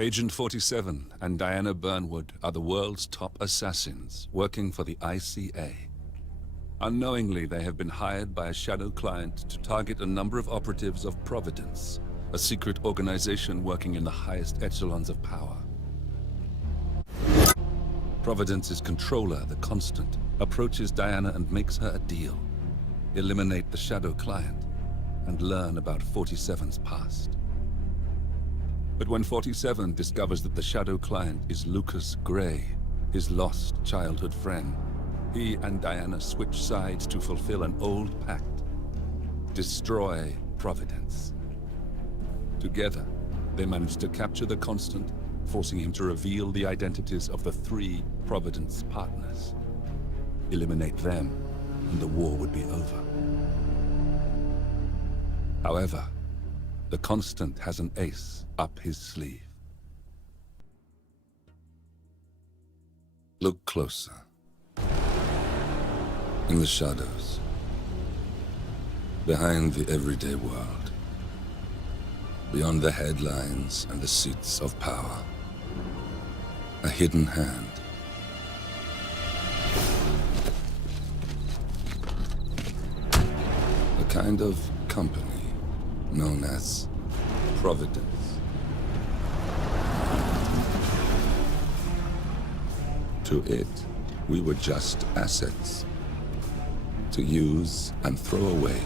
Agent 47 and Diana Burnwood are the world's top assassins working for the ICA. Unknowingly, they have been hired by a shadow client to target a number of operatives of Providence, a secret organization working in the highest echelons of power. Providence's controller, the Constant, approaches Diana and makes her a deal. Eliminate the shadow client and learn about 47's past. But when 47 discovers that the shadow client is Lucas Gray, his lost childhood friend, he and Diana switch sides to fulfill an old pact. Destroy Providence. Together, they manage to capture the Constant, forcing him to reveal the identities of the 3 Providence partners. Eliminate them, and the war would be over. However, the Constant has an ace up his sleeve. Look closer. In the shadows. Behind the everyday world. Beyond the headlines and the seats of power. A hidden hand. A kind of company known as Providence. To it, we were just assets. To use and throw away.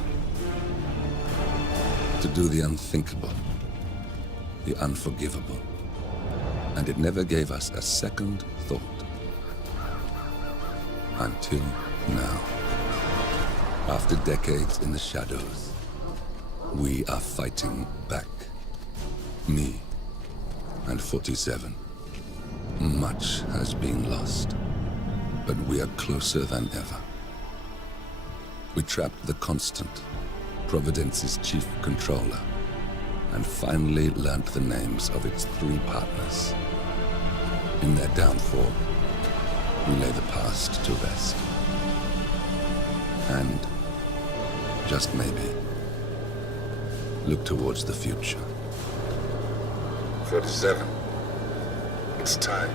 To do the unthinkable. The unforgivable. And it never gave us a second thought. Until now. After decades in the shadows, we are fighting back. Me and 47. Much has been lost, but we are closer than ever. We trapped the Constant, Providence's chief controller, and finally learnt the names of its 3 partners. In their downfall, we lay the past to rest. And, just maybe, look towards the future. 47. It's time.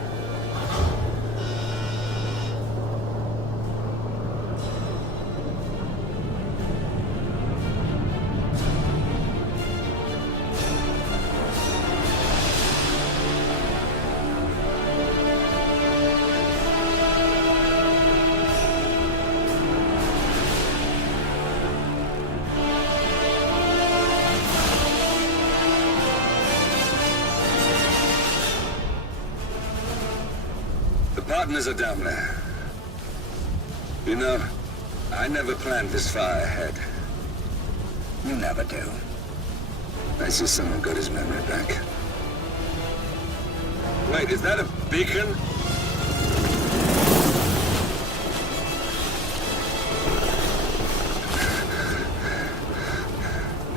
Partners are down there. You know, I never planned this far ahead. You never do. I see someone got his memory back. Wait, is that a beacon?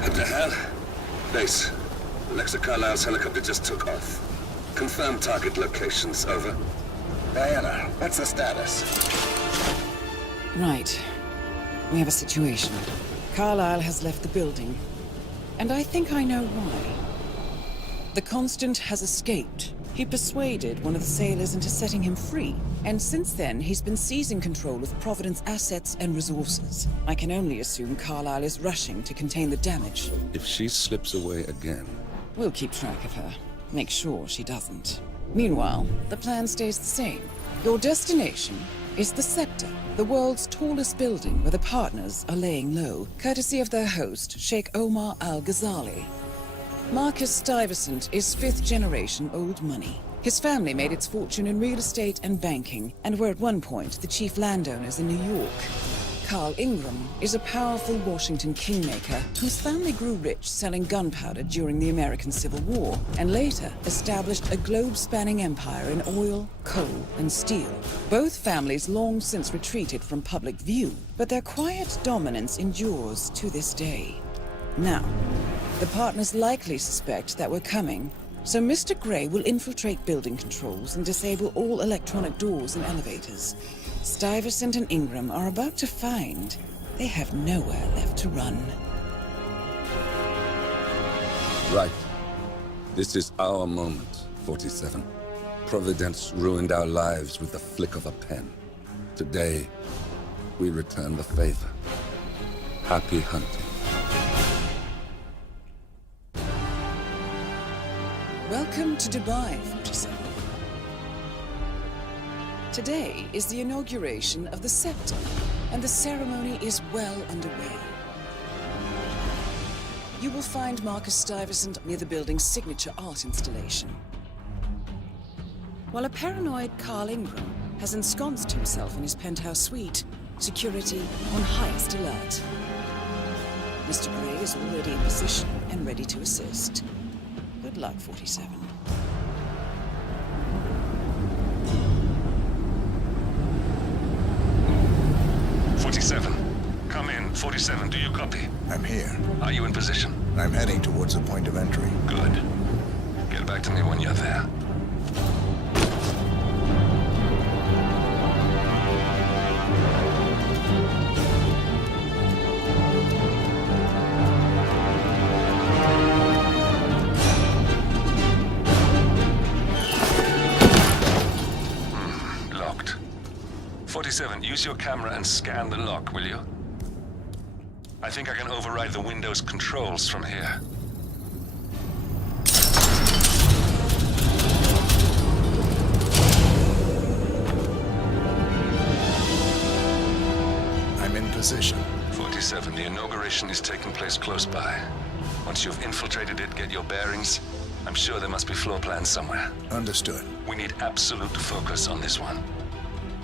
What the hell? Base. Alexa Carlisle's helicopter just took off. Confirm target locations, over. Diana, what's the status? Right. We have a situation. Carlisle has left the building. And I think I know why. The Constant has escaped. He persuaded one of the sailors into setting him free. And since then, he's been seizing control of Providence assets and resources. I can only assume Carlisle is rushing to contain the damage. If she slips away again... We'll keep track of her. Make sure she doesn't. Meanwhile, the plan stays the same. Your destination is the Scepter, the world's tallest building where the partners are laying low, courtesy of their host, Sheikh Omar Al-Ghazali. Marcus Stuyvesant is 5th generation old money. His family made its fortune in real estate and banking, and were at one point the chief landowners in New York. Carl Ingram is a powerful Washington kingmaker whose family grew rich selling gunpowder during the American Civil War, and later established a globe-spanning empire in oil, coal, and steel. Both families long since retreated from public view, but their quiet dominance endures to this day. Now, the partners likely suspect that we're coming, so Mr. Gray will infiltrate building controls and disable all electronic doors and elevators. Stuyvesant and Ingram are about to find they have nowhere left to run. Right. This is our moment. 47. Providence ruined our lives with the flick of a pen. Today, we return the favor. Happy hunting. Welcome to Dubai, 47. Today is the inauguration of the scepter, and the ceremony is well underway. You will find Marcus Stuyvesant near the building's signature art installation. While a paranoid Carl Ingram has ensconced himself in his penthouse suite, security on highest alert. Mr. Gray is already in position and ready to assist. Good luck, 47. Come in. 47, do you copy? I'm here. Are you in position? I'm heading towards the point of entry. Good. Get back to me when you're there. Locked. 47, use your camera and scan the lock, will you? I think I can override the Windows controls from here. I'm in position. 47, the inauguration is taking place close by. Once you've infiltrated it, get your bearings. I'm sure there must be floor plans somewhere. Understood. We need absolute focus on this one.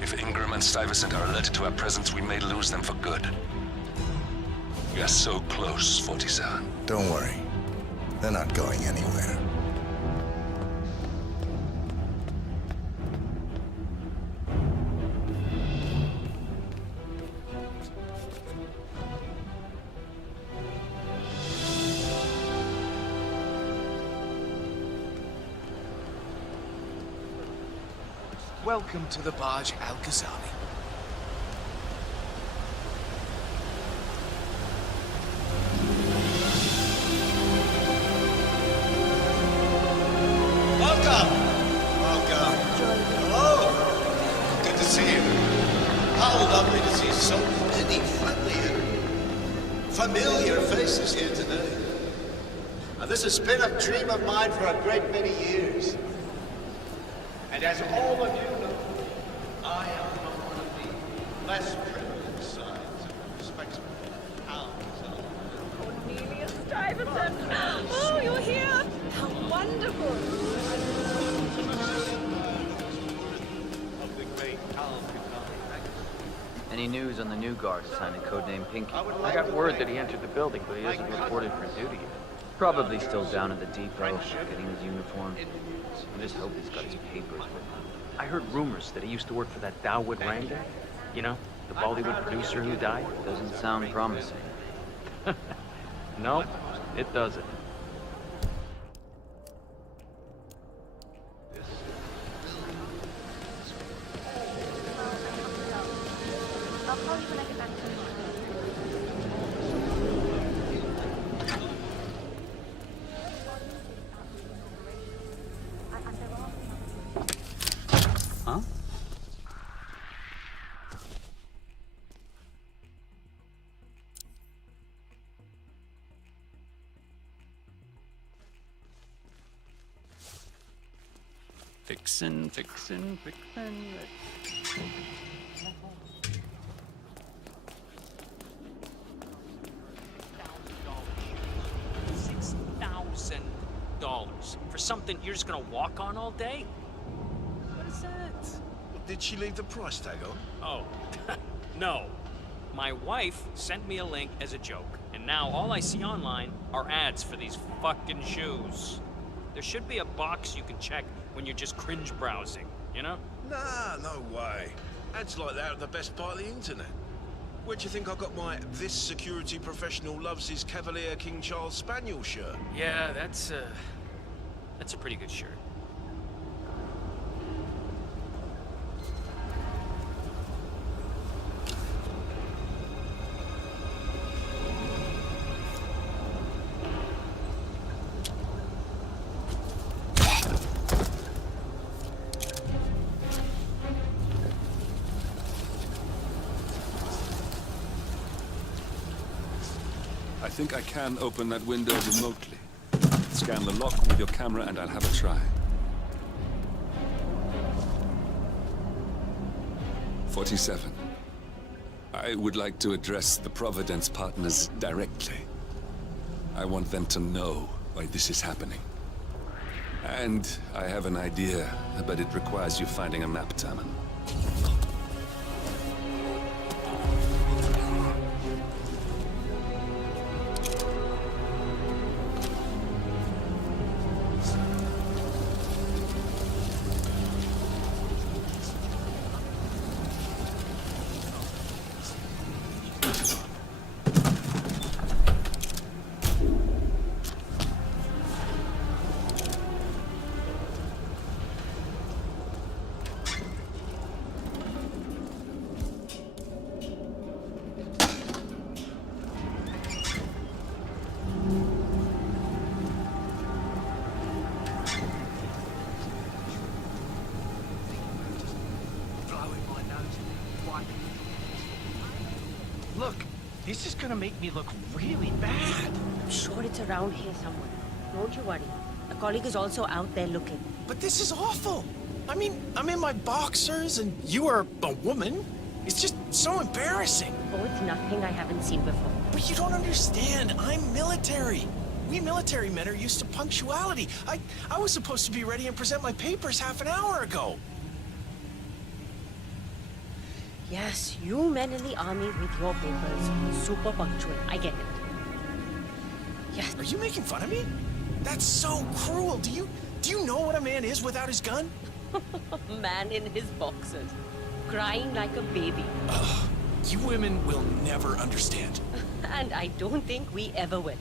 If Ingram and Stuyvesant are alerted to our presence, we may lose them for good. We are so close, 47. Don't worry. They're not going anywhere. Welcome to the Barge Al-Ghazali. Welcome! Welcome. Hello! Good to see you. How lovely to see so many friendly and familiar faces here today. Now, this has been a dream of mine for a great many years. And as all of you know, I am from one of the less privileged sides of respectable Al-Ghazali. Cornelia Stuyvesant! Oh, you're here! How wonderful! Of the great Al-Ghazali. Any news on the new guard assigned to codename Pinky? I got word that he entered the building, but he isn't reported for duty yet. Probably still down at the depot, getting his uniform. I just hope he's got his papers with him. I heard rumors that he used to work for that Dawood Ranga. You know, the Bollywood producer who died. Doesn't sound promising. No, it doesn't. I'll call you when I get back to Huh? Fixin'. $6,000 for something you're just gonna walk on all day? What is that? Did she leave the price tag on? Oh, no. My wife sent me a link as a joke, and now all I see online are ads for these fucking shoes. There should be a box you can check when you're just cringe browsing, you know? Nah, no way. Ads like that are the best part of the internet. Where do you think I got my "This security professional loves his Cavalier King Charles Spaniel" shirt? Yeah, that's a pretty good shirt. think I can open that window remotely. Scan the lock with your camera and I'll have a try. 47. I would like to address the Providence partners directly. I want them to know why this is happening. And I have an idea, but it requires you finding a map terminal. Look, this is gonna make me look really bad. I'm sure it's around here somewhere. Don't you worry. A colleague is also out there looking. But this is awful. I mean, I'm in my boxers and you are a woman. It's just so embarrassing. Oh, it's nothing I haven't seen before. But you don't understand. I'm military. We military men are used to punctuality. I was supposed to be ready and present my papers half an hour ago. Yes, you men in the army with your papers. Super punctual. I get it. Yes. Are you making fun of me? That's so cruel. Do you know what a man is without his gun? Man in his boxers. Crying like a baby. Ugh, you women will never understand. And I don't think we ever will.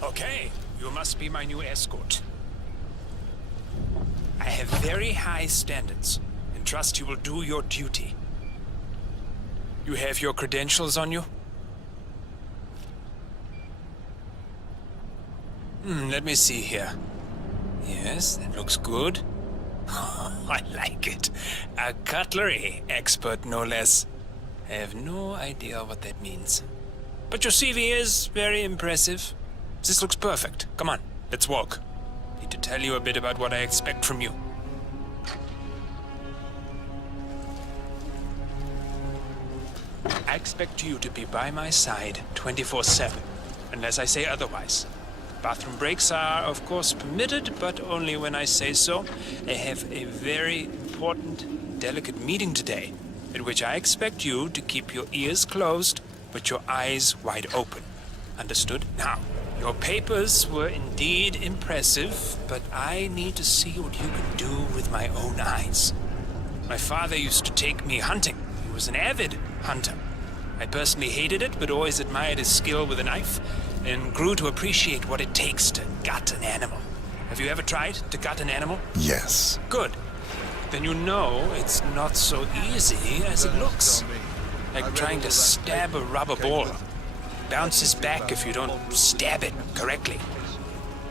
Okay, you must be my new escort. I have very high standards, and trust you will do your duty. You have your credentials on you? Let me see here. Yes, that looks good. I like it. A cutlery expert, no less. I have no idea what that means. But your CV is very impressive. This looks perfect. Come on, let's walk. Need to tell you a bit about what I expect from you. I expect you to be by my side 24/7, unless I say otherwise. Bathroom breaks are, of course, permitted, but only when I say so. I have a very important, delicate meeting today, at which I expect you to keep your ears closed, but your eyes wide open. Understood? Now, your papers were indeed impressive, but I need to see what you can do with my own eyes. My father used to take me hunting. He was an avid hunter. I personally hated it, but always admired his skill with a knife, and grew to appreciate what it takes to gut an animal. Have you ever tried to gut an animal? Yes. Good. Then you know it's not so easy as it looks. Like trying to stab a rubber ball. Bounces back if you don't stab it correctly.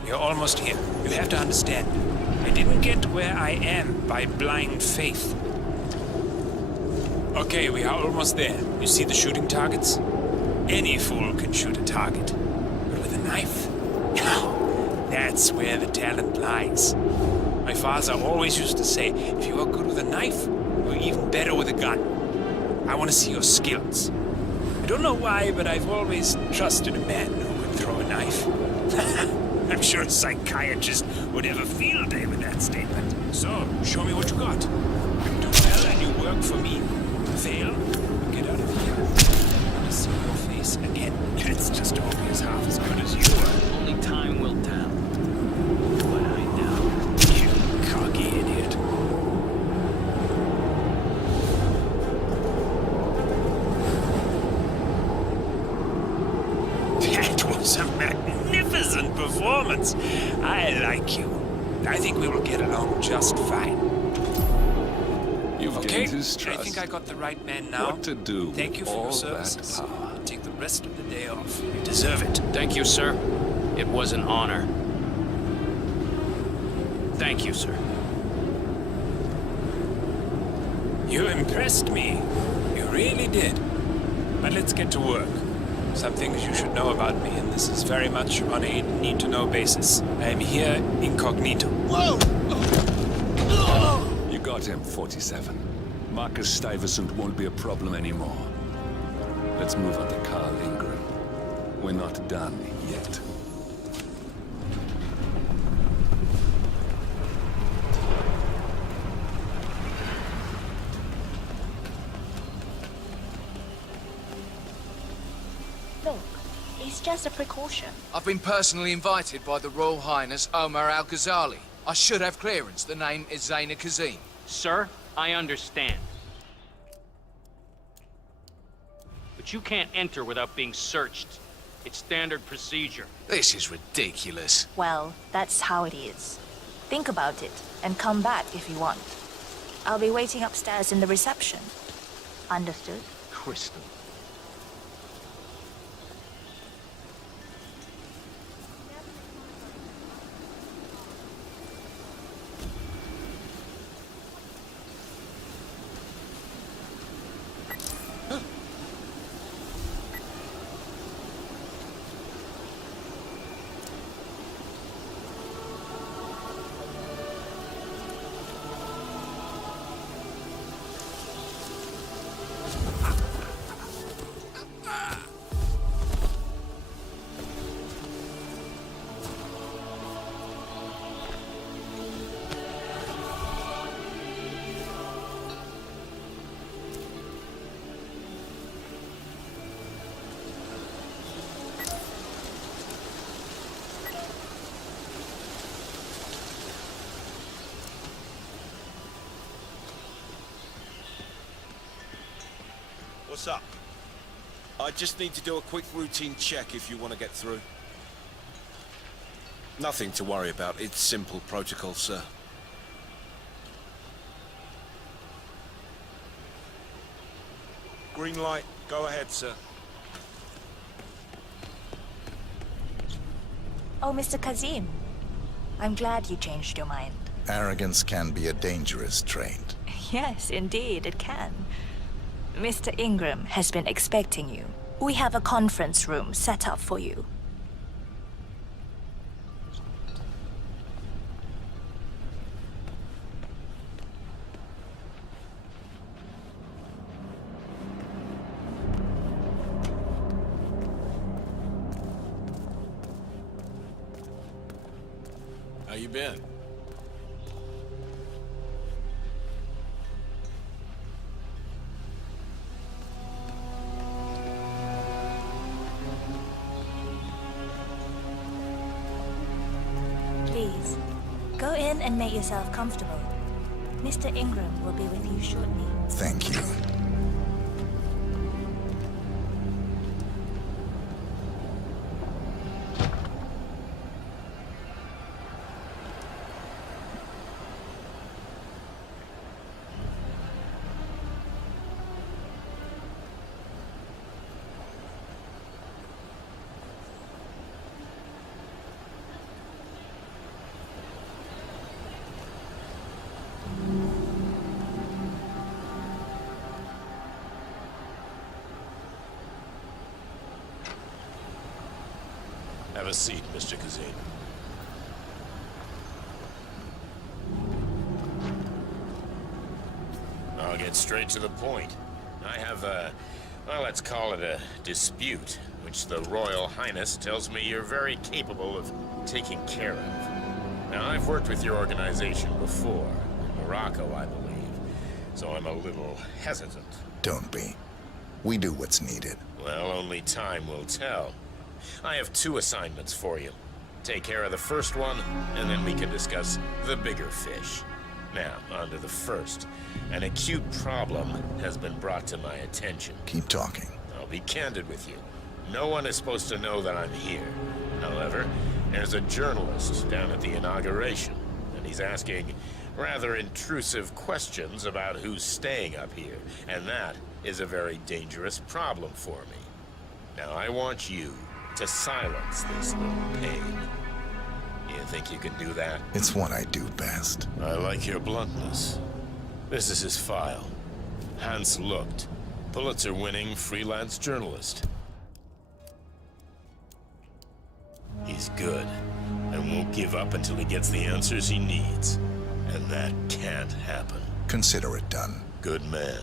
We are almost here. You have to understand. I didn't get where I am by blind faith. Okay, we are almost there. You see the shooting targets? Any fool can shoot a target. But with a knife? That's where the talent lies. My father always used to say, if you are good with a knife, you're even better with a gun. I want to see your skills. I don't know why, but I've always trusted a man who could throw a knife. I'm sure a psychiatrist would have a field day with that statement. So, show me what you got. You do well and you work for me. Fail, get out of here. I want to see your face again. It's just obvious half as good as you are. Only time will tell. What I know. You cocky idiot. was a magnificent performance. I like you. I think we will get along just fine. You've Okay, gained his trust. I think I got the right man now. What to do Thank you with for your all services. that power? I'll take the rest of the day off. You deserve it. Thank you, sir. It was an honor. Thank you, sir. You impressed me. You really did. But let's get to work. Some things you should know about me, and this is very much on a need-to-know basis. I am here incognito. Whoa! You got him, 47. Marcus Stuyvesant won't be a problem anymore. Let's move on to Carl Ingram. We're not done yet. Look, it's just a precaution. I've been personally invited by the Royal Highness Omar Al-Ghazali. I should have clearance. The name is Zaina Kazim. Sir, I understand. But you can't enter without being searched. It's standard procedure. This is ridiculous. Well, that's how it is. Think about it, and come back if you want. I'll be waiting upstairs in the reception. Understood? Crystal. What's up? I just need to do a quick routine check if you want to get through. Nothing to worry about. It's simple protocol, sir. Green light. Go ahead, sir. Oh, Mr. Kazim. I'm glad you changed your mind. Arrogance can be a dangerous trait. Yes, indeed, it can. Mr. Ingram has been expecting you. We have a conference room set up for you. How you been? Please, go in and make yourself comfortable. Mr. Ingram will be with you shortly. Thank you. Have a seat, Mr. Kazim. I'll get straight to the point. I have a, well, let's call it a dispute, which the Royal Highness tells me you're very capable of taking care of. Now, I've worked with your organization before, in Morocco, I believe, so I'm a little hesitant. Don't be. We do what's needed. Well, only time will tell. I have 2 assignments for you. Take care of the first one, and then we can discuss the bigger fish. Now, on to the first. An acute problem has been brought to my attention. Keep talking. I'll be candid with you. No one is supposed to know that I'm here. However, there's a journalist down at the inauguration, and he's asking rather intrusive questions about who's staying up here, and that is a very dangerous problem for me. Now, I want you to silence this little pain. You think you can do that? It's what I do best. I like your bluntness. This is his file. Hans Lucht, Pulitzer-winning freelance journalist. He's good, and won't give up until he gets the answers he needs. And that can't happen. Consider it done. Good man.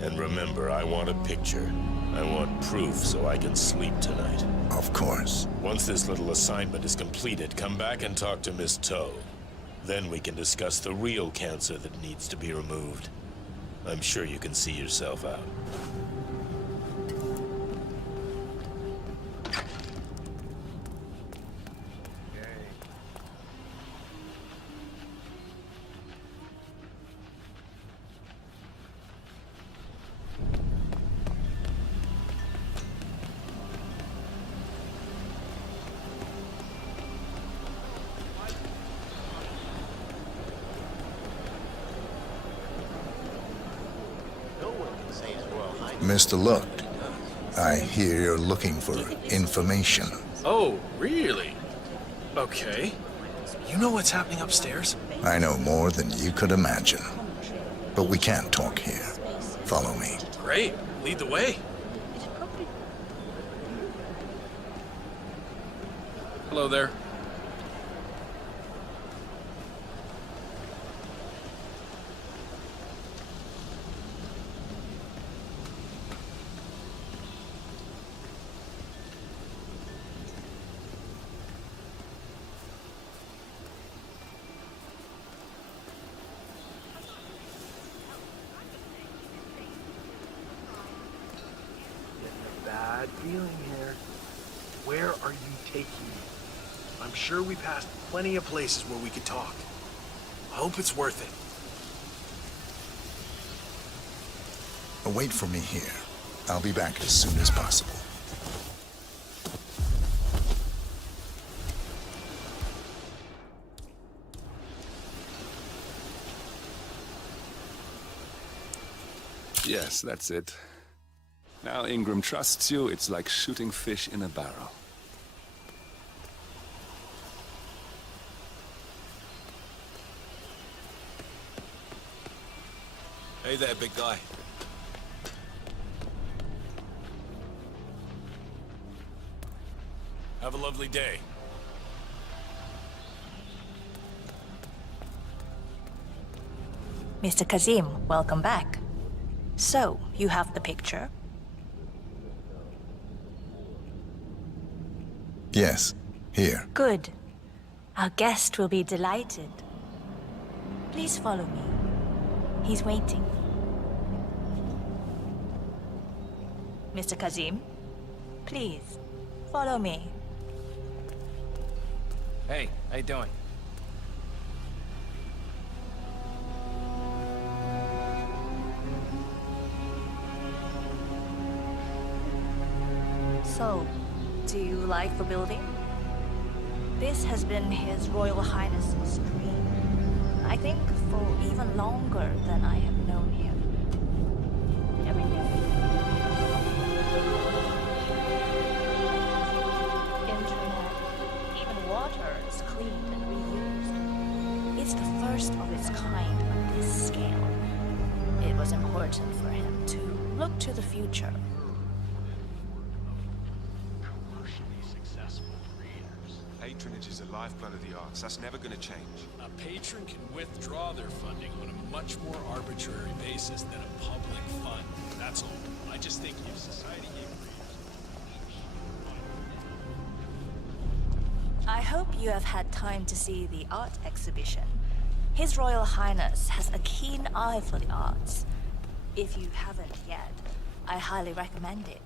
And remember, I want a picture. I want proof so I can sleep tonight. Of course. Once this little assignment is completed, come back and talk to Miss Toe. Then we can discuss the real cancer that needs to be removed. I'm sure you can see yourself out. Mr. Lucht, I hear you're looking for information. Oh, really? Okay. You know what's happening upstairs? I know more than you could imagine. But we can't talk here. Follow me. Great. Lead the way. Hello there. Bad feeling here. Where are you taking me? I'm sure we passed plenty of places where we could talk. I hope it's worth it. Wait for me here. I'll be back as soon as possible. Yes, that's it. Now Ingram trusts you, it's like shooting fish in a barrel. Hey there, big guy. Have a lovely day. Mr. Kazim, welcome back. So, you have the picture? Yes, here. Good. Our guest will be delighted. Please follow me. He's waiting. Mr. Kazim, please, follow me. Hey, how you doing? So, do you like the building? This has been His Royal Highness's dream. I think for even longer than I have known him. Everything. Internet, even water is cleaned and reused. It's the first of its kind on this scale. It was important for him to look to the future. Patronage is the lifeblood of the arts. That's never going to change. A patron can withdraw their funding on a much more arbitrary basis than a public fund. That's all. I just think if society gave I hope you have had time to see the art exhibition. His Royal Highness has a keen eye for the arts. If you haven't yet, I highly recommend it.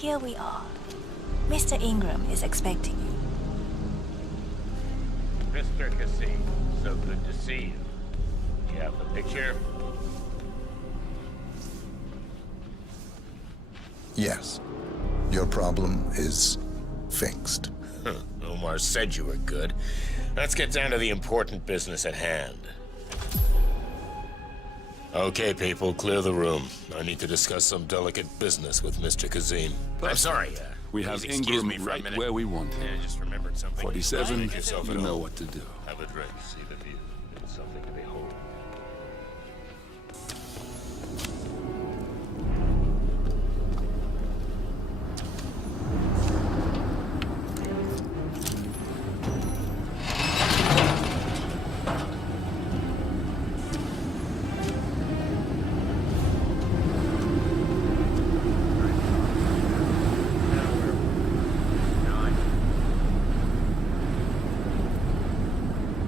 here we are. Mr. Ingram is expecting you. Mr. Cassim, so good to see you. You have the picture? Yes. Your problem is fixed. Omar said you were good. Let's get down to the important business at hand. Okay, people, clear the room. I need to discuss some delicate business with Mr. Cassim. I'm sorry, we have please excuse Ingram me for a right minute. where we want him. Yeah, I just remembered something. 47, Make yourself you at know home. what to do. Have a drink, see the view. It's something to behold.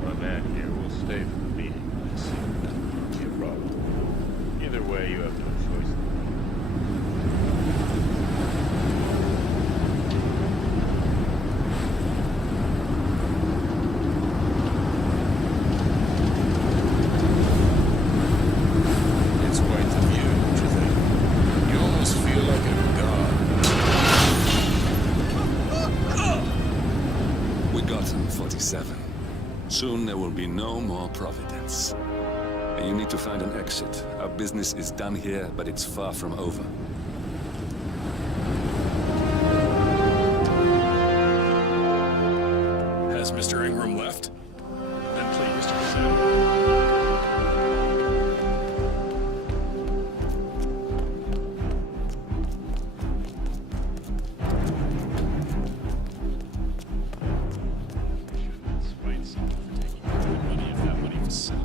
My man here will stay for the meeting. I see. Won't be a problem. Either way, you have no choice. It's quite the view, don't you think? You almost feel like a god. We got him, 47. Soon there will be no more Providence. And you need to find an exit. Our business is done here, but it's far from over. Has Mr. Ingram left? Then please, Mr. Cassim. Spite someone for taking money if that money was sent.